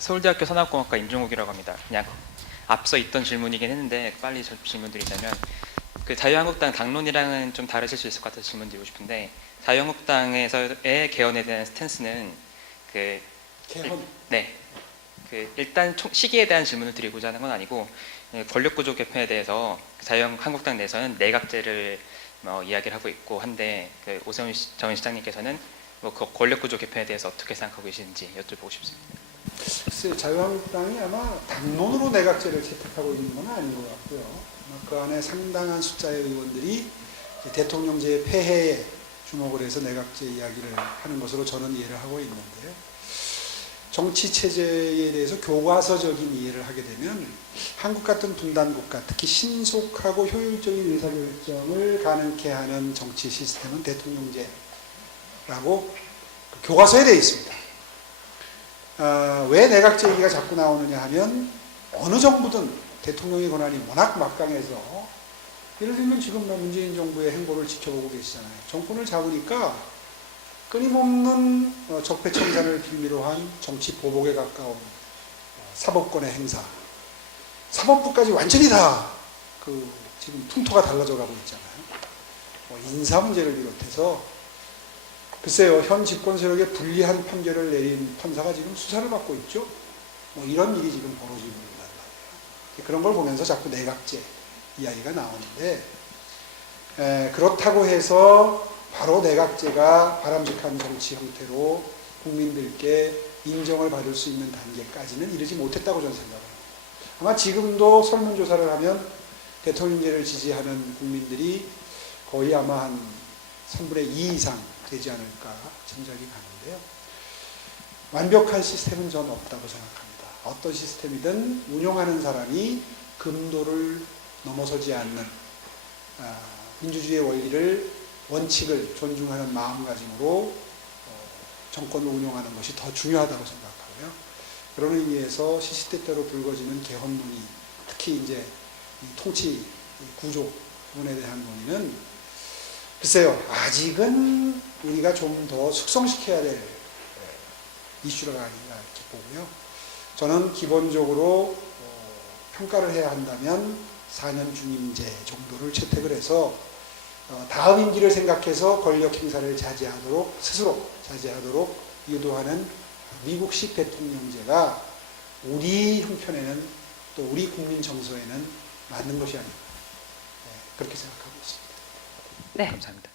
서울대학교 산업공학과 임종욱이라고 합니다. 그냥 앞서 있던 질문이긴 했는데 빨리 저 질문 드리자면 그 자유한국당 당론이랑은 좀 다르실 수 있을 것 같아서 질문 드리고 싶은데 자유한국당에서의 개헌에 대한 스탠스는 그 개헌. 네. 그 일단 총- 시기에 대한 질문을 드리고자 하는 건 아니고 예, 권력 구조 개편에 대해서 자유한국당 내에서는 내각제를 뭐 이야기를 하고 있고 한데 그 오세훈 시- 전 시장님께서는 뭐 그 권력 구조 개편에 대해서 어떻게 생각하고 계시는지 여쭤보고 싶습니다. 글쎄 자유한국당이 아마 당론으로 내각제를 채택하고 있는 건 아닌 것 같고요. 그 안에 상당한 숫자의 의원들이 대통령제의 폐해에 주목을 해서 내각제 이야기를 하는 것으로 저는 이해를 하고 있는데 정치 체제에 대해서 교과서적인 이해를 하게 되면 한국 같은 분단 국가, 특히 신속하고 효율적인 의사결정을 가능케 하는 정치 시스템은 대통령제라고 그 교과서에 되어 있습니다. 아, 왜 내각제 얘기가 자꾸 나오느냐 하면 어느 정부든 대통령의 권한이 워낙 막강해서 예를 들면 지금 뭐 문재인 정부의 행보를 지켜보고 계시잖아요. 정권을 잡으니까 끊임없는 어, 적폐청산을 빌미로 한 정치 보복에 가까운 어, 사법권의 행사. 사법부까지 완전히 다 그 지금 풍토가 달라져 가고 있잖아요. 뭐 인사 문제를 비롯해서 글쎄요, 현 집권 세력에 불리한 판결을 내린 판사가 지금 수사를 받고 있죠. 뭐 이런 일이 지금 벌어지고 있단 말이에요. 그런 걸 보면서 자꾸 내각제 이야기가 나오는데, 에, 그렇다고 해서 바로 내각제가 바람직한 정치 형태로 국민들께 인정을 받을 수 있는 단계까지는 이르지 못했다고 저는 생각합니다. 아마 지금도 설문조사를 하면 대통령제를 지지하는 국민들이 거의 아마 한 3분의 2 이상 되지 않을까 짐작이 가는데요. 완벽한 시스템은 전 없다고 생각합니다. 어떤 시스템이든 운영하는 사람이 금도를 넘어서지 않는 아, 민주주의의 원리를 원칙을 존중하는 마음가짐으로 어, 정권을 운영하는 것이 더 중요하다고 생각하고요. 그런 의미에서 시시때때로 불거지는 개헌 논의, 특히 이제 이 통치 이 구조 부분에 대한 논의는 글쎄요, 아직은 우리가 좀 더 숙성시켜야 될 에, 이슈가 아닌가 이렇게 보고요. 저는 기본적으로 어, 평가를 해야 한다면 4년 중임제 정도를 채택을 해서 어, 다음 임기를 생각해서 권력 행사를 자제하도록 스스로 자제하도록 유도하는 미국식 대통령제가 우리 형편에는 또 우리 국민 정서에는 맞는 것이 아닌가 네, 그렇게 생각하고 있습니다. 네. 감사합니다.